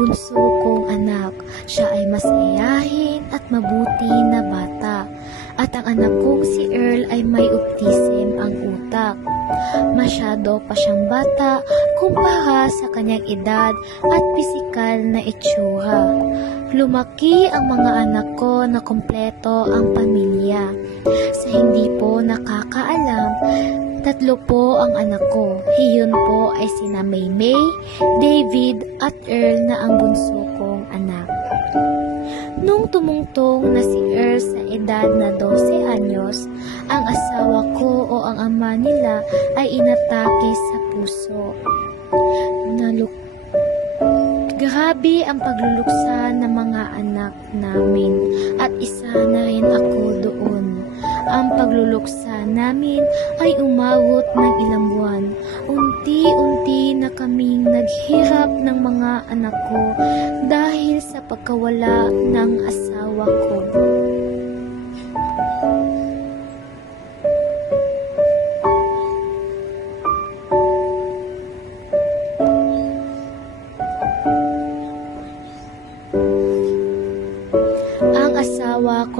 bunso kong anak. Siya ay masayahin at mabuti na bata. At ang anak kong si Earl ay may autism ang utak. Masyado pa siyang bata kumpara sa kanyang edad at pisikal na itsura. Lumaki ang mga anak ko na kompleto ang pamilya. Sa hindi po nakakaalam, tatlo po ang anak ko. Hiyon po ay sina Maymay, David at Earl na ang bunso kong anak. Nung tumungtong na si Earl sa edad na 12 anyos, ang asawa ko o ang ama nila ay inatake sa puso. Naluk Grabe ang pagluluksa ng mga anak namin at isa na rin ako doon. Ang pagluluksa namin ay umawot ng ilang buwan. Unti-unti na kaming naghirap ng mga anak ko dahil sa pagkawala ng asawa ko.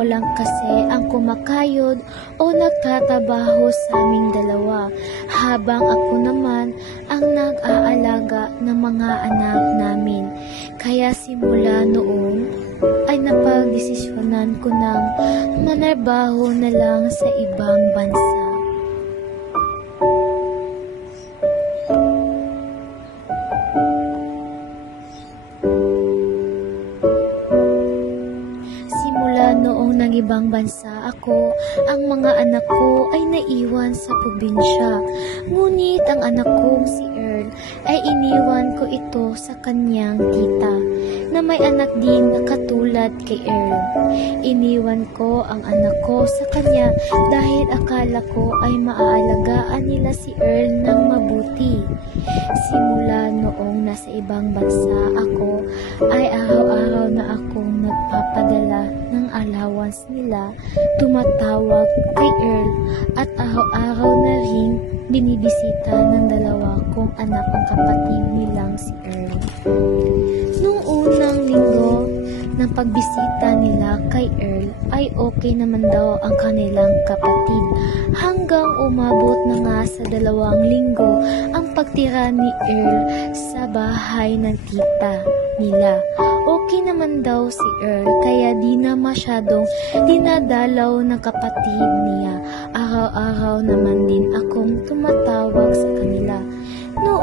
Ko lang kasi ang kumakayod o nagtatrabaho sa aming dalawa, habang ako naman ang nag-aalaga ng mga anak namin. Kaya simula noon ay napagdesisyonan ko nang manarbaho na lang sa ibang bansa. Noong nangibang bansa ako, ang mga anak ko ay naiwan sa probinsya. Ngunit ang anak kong si Earl ay iniwan ko ito sa kanyang tita na may anak din na katulad kay Earl. Iniwan ko ang anak ko sa kanya dahil akala ko ay maaalagaan nila si Earl ng mabuti. Simula noong nasa ibang bansa ako, ay araw-araw na akong nagpapadala ng allowance nila, tumatawag kay Earl at araw-araw na ring binibisita ng dalawa kong anak ang kapatid nilang si Earl. Nung unang linggo ng pagbisita nila kay Earl ay okay naman daw ang kanilang kapatid hanggang umabot na nga sa dalawang linggo ang pagtira ni Earl sa bahay ng tita nila. Naman daw si Earl kaya di na masyadong dinadalaw ng kapatid niya. Araw-araw naman din akong tumatawag sa kanila. Noon